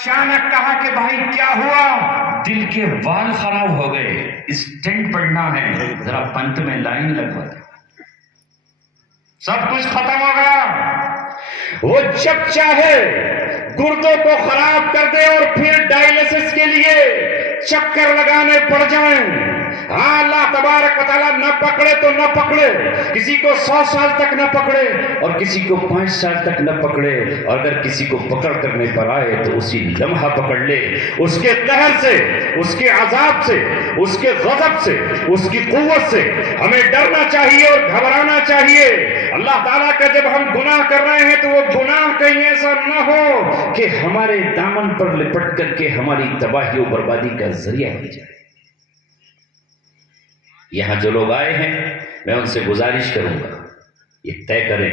اچانک کہا کہ بھائی کیا ہوا؟ دل کے وال خراب ہو گئے، اسٹینٹ پڑنا ہے، ذرا پنت میں لائن لگوا دے۔ سب کچھ ختم ہو گیا۔ وہ جب چاہے گردوں کو خراب کر دے اور پھر ڈائلسس کے لیے چکر لگانے پڑ جائیں۔ ہاں، اللہ تبارک و تعالیٰ نہ پکڑے تو نہ پکڑے، کسی کو 100 سال تک نہ پکڑے اور کسی کو 5 سال تک نہ پکڑے، اور اگر کسی کو پکڑ کرنے پر آئے تو اسی لمحہ پکڑ لے۔ اس کے قہر سے، اس کے عذاب سے، اس کے غضب سے، اس کی قوت سے ہمیں ڈرنا چاہیے اور گھبرانا چاہیے۔ اللہ تعالیٰ کا جب ہم گناہ کر رہے ہیں تو وہ گناہ کہیں ایسا نہ ہو کہ ہمارے دامن پر لپٹ کر کے ہماری تباہی و بربادی کا ذریعہ ہو جائے۔ یہاں جو لوگ آئے ہیں میں ان سے گزارش کروں گا، یہ طے کریں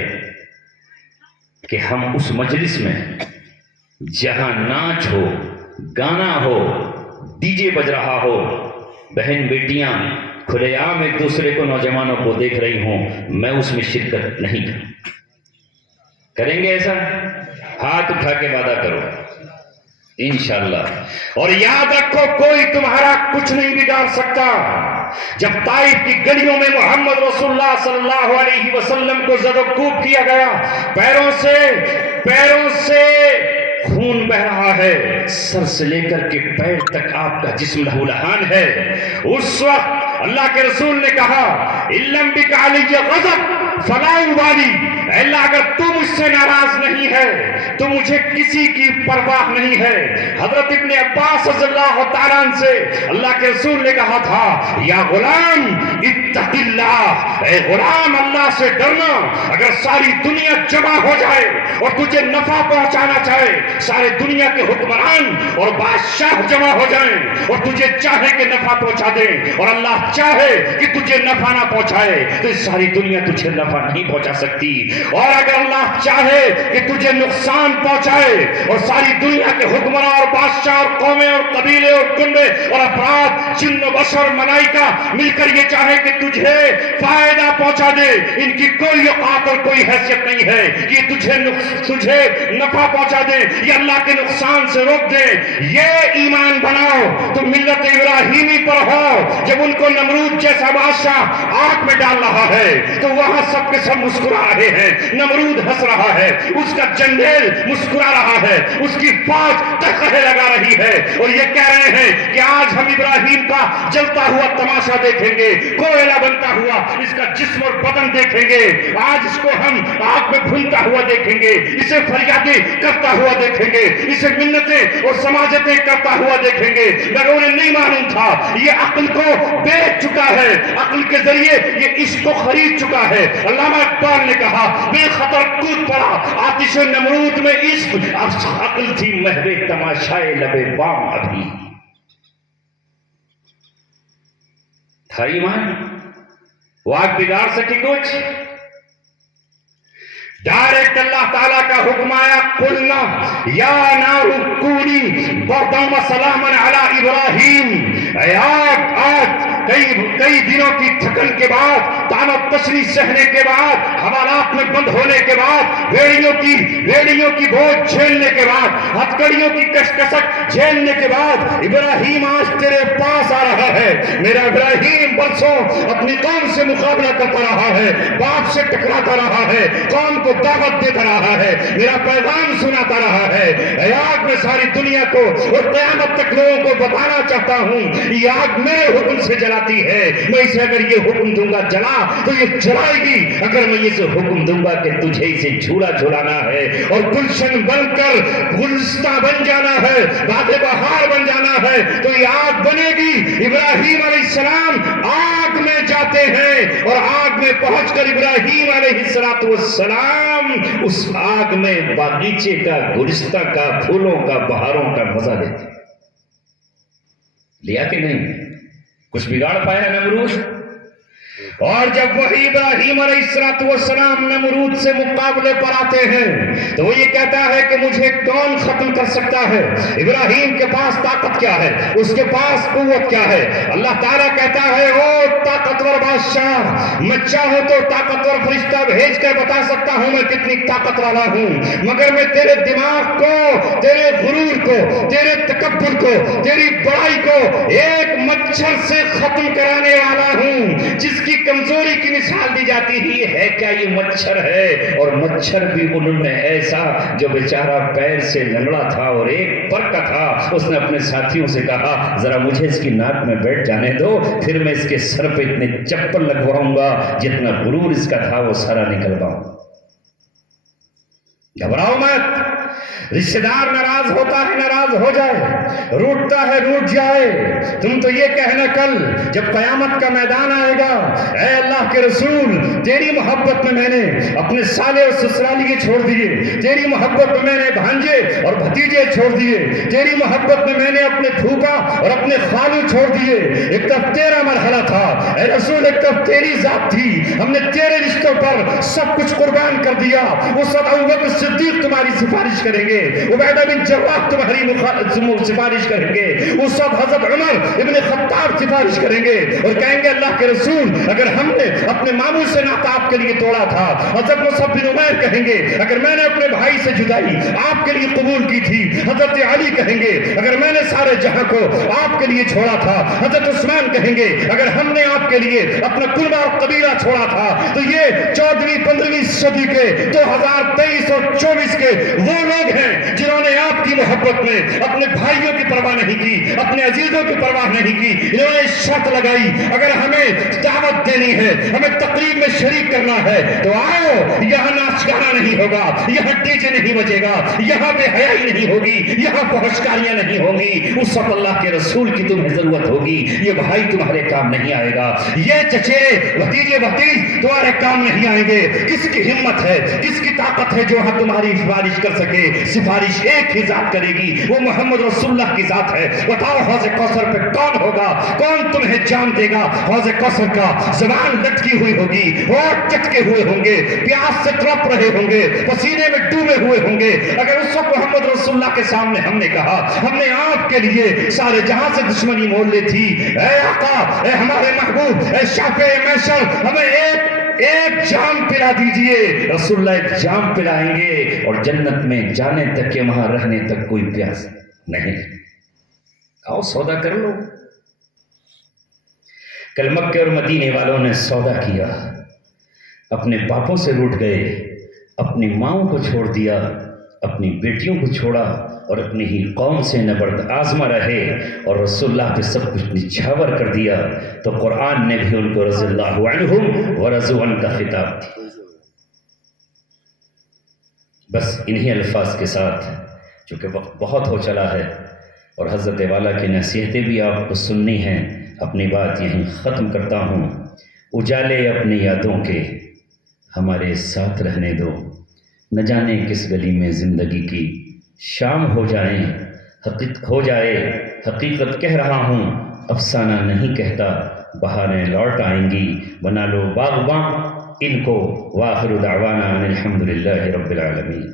کہ ہم اس مجلس میں جہاں ناچ ہو، گانا ہو، ڈی جے بج رہا ہو، بہن بیٹیاں کھلے عام ایک دوسرے کو، نوجوانوں کو دیکھ رہی ہوں، میں اس میں شرکت نہیں کروں۔ کریں گے ایسا؟ ہاتھ اٹھا کے وعدہ کرو انشاءاللہ۔ اور یاد رکھو، کوئی تمہارا کچھ نہیں بگاڑ سکتا۔ جب طائف کی گلیوں میں محمد رسول اللہ صلی اللہ علیہ وسلم کو زد و کوب کیا گیا، پیروں سے خون بہ رہا ہے، سر سے لے کر کے پیر تک آپ کا جسم لہو لہان ہے، اس وقت اللہ کے رسول نے کہا اِلَّمْ بِكَ عَلِيَّ غَضَبْ فَلَا أُبَالِي، اے اللہ اگر تو مجھ سے ناراض نہیں ہے تو مجھے کسی کی پرواہ نہیں ہے۔ حضرت ابن عباس رضی اللہ تعالیٰ عنہ سے اللہ کے رسول نے کہا تھا یا غلام اتق اللہ، اے غلام اللہ سے ڈرنا۔ اگر ساری دنیا جمع ہو جائے اور تجھے نفع پہنچانا چاہے، سارے دنیا کے حکمران اور بادشاہ جمع ہو جائیں اور تجھے چاہے کہ نفع پہنچا دیں اور اللہ چاہے کہ تجھے نفع نہ پہنچائے تو ساری دنیا تجھے نفع نہیں پہنچا سکتی، اور اگر اللہ چاہے کہ تجھے نقصان پہنچائے اور ساری دنیا کے حکمراں اور بادشاہ اور قومیں اور قبیلے اور کنبے اور افراد، جن و بشر ملائکہ مل کر یہ چاہے کہ تجھے فائدہ پہنچا دے، ان کی کوئی اوقات اور کوئی حیثیت نہیں ہے کہ تجھے نفع پہنچا دے یا اللہ کے نقصان سے روک دے۔ یہ ایمان بناؤ تو ملت ابراہیمی پر ہو۔ جب ان کو نمرود جیسا بادشاہ آگ میں ڈال رہا ہے تو وہاں سب کے سب مسکرا رہے ہیں، نمرود ہنس رہا ہے، اس کا جنریل مسکرا رہا ہے، اس کی فوج تختے لگا رہی ہے، اور یہ کہہ رہے ہیں کہ آج ہم ابراہیم کا جلتا ہوا تماشا دیکھیں گے، کوئلہ بنتا ہوا اس کا جسم اور بدن دیکھیں گے، آج اس کو ہم آگ میں بھونتا ہوا دیکھیں گے، اسے فریادیں کرتا ہوا دیکھیں گے، اسے منتیں اور سماجتیں کرتا ہوا دیکھیں گے۔ مگر انہیں نہیں معلوم تھا یہ عقل کو بیچ چکا ہے، عقل کے ذریعے یہ عشق کو خرید چکا ہے۔ علامہ اقبال نے کہا بے خطر کود پڑا آتش نمرود میں عشق، عقل تھی محو تماشائے لبے بام ابھی۔ تھا ایمان؟ وہ آگ بگاڑ سکی کچھ؟ ڈائریکٹ اللہ تعالیٰ کا حکم آیا قلنا یا نار کونی بردا و سلاما علی ابراہیم، اے آگ کئی دنوں کی تھکن کے بعد، تان و تشنی سہنے کے بعد، حوالات میں بند ہونے کے بعد، بیڑیوں کی بوجھ جھیلنے کے بعد، ہتھکڑیوں کی کشکشک جھیلنے کے بعد، ابراہیم آج تیرے پاس آ رہا ہے۔ میرا ابراہیم برسوں اپنی قوم سے مقابلہ کرتا رہا ہے، باپ سے ٹکراتا رہا ہے، قوم کو دعوت دیتا رہا ہے، میرا پیغام سناتا رہا ہے۔ اے آگ میں ساری دنیا کو اور قیامت تک لوگوں کو بتانا چاہتا ہوں یہ آگ میرے حکم سے جلاتی ہے، میں اسے اگر یہ حکم دوں گا جلا تو یہ جلائے گی، اگر میں اسے حکم دوں گا کہ تجھے اسے جھولا جھولانا ہے اور گلشن بن کر گلستہ بن جانا ہے، باغ بہار بن جانا ہے تو یہ آگ بنے گی۔ ابراہیم علیہ السلام آگ میں جاتے ہیں اور آگ میں پہنچ کر ابراہیم علیہ السلام اس آگ میں باغیچے کا، گلستہ کا، پھولوں کا، بہاروں کا مزہ لیتے۔ لیا کہ نہیں؟ کچھ بگاڑ پایا نمرود؟ اور جب وہی ابراہیم علیہ السلام نمرود سے مقابلے پر آتے ہیں تو وہ یہ کہتا ہے کہ مجھے کون ختم کر سکتا ہے؟ ابراہیم کے پاس طاقت کیا ہے؟ اس کے پاس قوت کیا ہے؟ اللہ تعالیٰ کہتا ہے او طاقتور بادشاہ، میں چاہوں تو طاقتور فرشتہ بھیج کر بتا سکتا ہوں میں کتنی طاقت والا ہوں، مگر میں تیرے دماغ کو، تیرے غرور کو، تیرے تکبر کو، تیری بڑائی کو ایک مچھر سے ختم کرانے والا ہوں، جس کی کمزوری کی مثال دی جاتی ہے کیا یہ مچھر ہے؟ اور مچھر بھی انہوں نے ایسا جو بیچارہ پیر سے لنگڑا تھا اور ایک پر کا تھا، اس نے اپنے ساتھیوں سے کہا ذرا مجھے اس کی ناک میں بیٹھ جانے دو، پھر میں اس کے سر پہ اتنے چپل لگواؤں گا جتنا غرور اس کا تھا وہ سارا نکلواؤں۔ گھبراؤ مت، رشتہ دار ناراض ہوتا ہے ناراض ہو جائے، روٹتا ہے روٹ جائے، تم تو یہ کہنا کل جب قیامت کا میدان آئے گا اے اللہ کے رسول تیری محبت میں میں نے اپنے سالے اور سسرالیے چھوڑ دیے، تیری محبت میں میں نے بھانجے اور بھتیجے چھوڑ دیے، تیری محبت میں میں نے اپنے پھوپا اور اپنے خالو چھوڑ دیے، ایک طرف تیرا مرحلہ تھا اے رسول، ایک طرف تیری ذات تھی، ہم نے تیرے رشتوں پر سب کچھ قربان کر دیا، اس وقت ابوبکر صدیق تمہاری سفارش کریں گے، عبیدہ بن جراح تمہاری سفارش کریں گے، اس وقت حضرت عمر ابن خطاب سفارش کریں گے اور کہیں گے اللہ کے رسول اگر ہم نے اپنے ماموں سے ناطہ آپ کے لیے توڑا تھا، حضرت مصعب بن عمیر کہیں گے اگر میں نے اپنے بھائی سے جدائی آپ کے لیے قبول کی تھی، حضرت علی کہیں گے اگر میں نے سارے جہاں کو آپ کے لیے چھوڑا تھا، حضرت عثمان کہیں گے اگر ہم نے آپ کے لیے اپنا کنبہ اور قبیلہ چھوڑا تھا، تو یہ 14ویں 15ویں صدی کے 2023 اور 24 کے وہ لوگ ہیں جنہوں نے آپ کی محبت میں اپنے بھائیوں کی پرواہ نہیں کی، اپنے عزیزوں کی پرواہ نہیں کی، انہوں نے شرط لگائی اگر ہمیں دعوت دینی ہے، ہمیں تقریب میں شریک کرنا ہے تو آؤ، یہاں ناچ گانا نہیں ہوگا، یہاں ڈی جے نہیں بجے گا، یہاں بے حیائی نہیں ہوگی، یہاں فحشکاریاں نہیں ہوگی، اس وقت اللہ کے رسول کی تمہیں ضرورت ہوگی، یہ بھائی تمہارے کام نہیں آئے گا، یہ چچیرے بھتیجے بھتیج تمہارے کام نہیں آئیں گے۔ کس کی ہمت ہے، کس کی طاقت ہے جو ہاں تمہاری سفارش کر سکے؟ سفارش ایک ہی ذات کرے گی، وہ محمد رسول اللہ کی ذات ہے۔ بتاؤ حوض کوثر پہ کون ہوگا، کون تمہیں جام دے گا؟ حوض کوثر کا زبان لٹکی ہوئی ہوگی، ہونٹ چٹکے ہوئے ہوں گے، پیاس سے تڑپ رہے ہوں گے، پسینے میں ڈوبے ہوئے ہوں گے۔ اگر اس وقت محمد رسول اللہ کے سامنے ہم نے کہا ہم نے آپ کے لیے سارے جہاں سے دشمنی مول لی تھی، اے آقا، اے ہمارے محبوب، اے شافع محشر، ہمیں ایک جام پلا دیجئے، رسول اللہ ایک جام پلائیں گے اور جنت میں جانے تک کے وہاں رہنے تک کوئی پیاس نہیں۔ آؤ سودا کر لو۔ کل مکے اور مدینے والوں نے سودا کیا، اپنے باپوں سے روٹھ گئے، اپنی ماؤں کو چھوڑ دیا، اپنی بیٹیوں کو چھوڑا اور اپنی ہی قوم سے نبرد آزما رہے اور رسول اللہ پہ سب کچھ نچھاور کر دیا، تو قرآن نے بھی ان کو رضی اللہ عنہم ورضوا عنہ کا خطاب دیا۔ بس انہی الفاظ کے ساتھ، چونکہ وقت بہت ہو چلا ہے اور حضرت والا کی نصیحتیں بھی آپ کو سننی ہیں، اپنی بات یہیں ختم کرتا ہوں۔ اجالے اپنی یادوں کے ہمارے ساتھ رہنے دو، نہ جانے کس گلی میں زندگی کی شام ہو جائیں، حقیقت کہہ رہا ہوں، افسانہ نہیں کہتا، بہاریں لوٹ آئیں گی، بنا لو باغباں ان کو۔ وآخر دعوانا ان الحمد للہ رب العالمین۔